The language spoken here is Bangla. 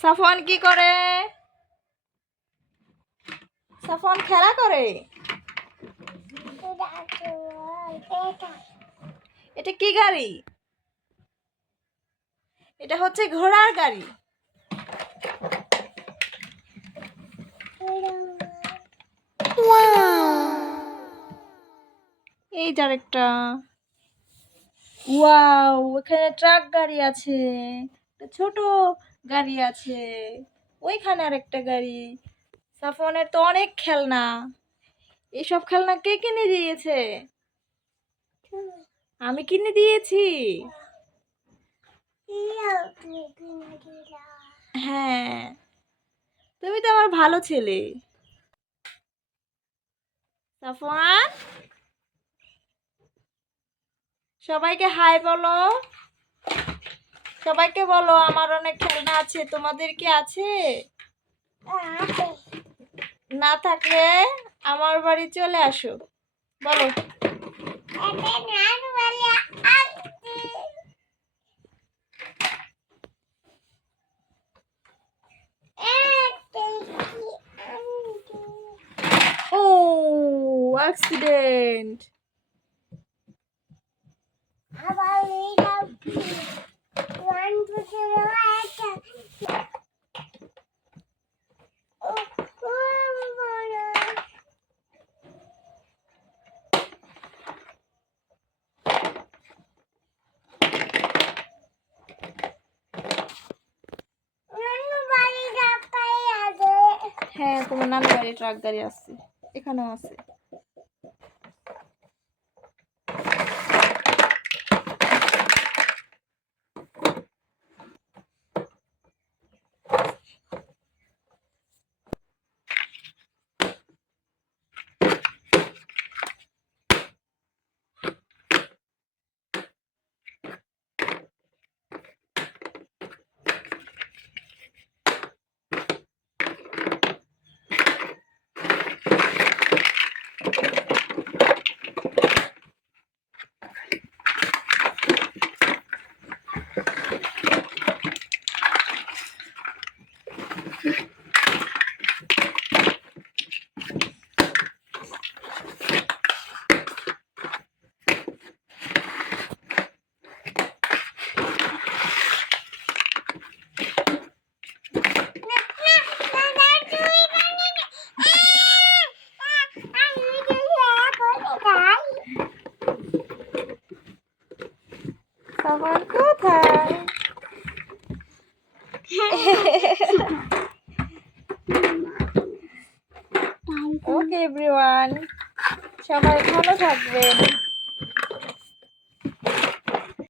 সাফওয়ান কি করে? সাফওয়ান খেলা করে? এটা কি গাড়ি? এটা হচ্ছে ঘোড়ার গাড়ি। এই যার একটা। ওয়াও ওখানে ট্রাক গাড়ি আছে। একটা ছোট গাড়ি আছে, ওইখানে আর একটা গাড়ি। সাফনের তো অনেক খেলনা। এইসব খেলনা কে কিনে দিয়েছে? আমি কিনে দিয়েছি। হ্যাঁ তুমি তো আমার ভালো ছেলে। সাফওয়ান? সবাইকে হাই বলো। সবাইকে বলো, আমার অনেক খেলনা আছে, তোমাদের কি আছে? না থাকলে আমার বাড়ি চলে আসো। বলো। ও অ্যাক্সিডেন্ট হ্যাঁ তোমার নানি বাড়ি ট্রাক গাড়ি আছে এখানেও আছে সাবান কোথায়। ওকে এভরিওয়ান সবাই ভালো থাকবেন।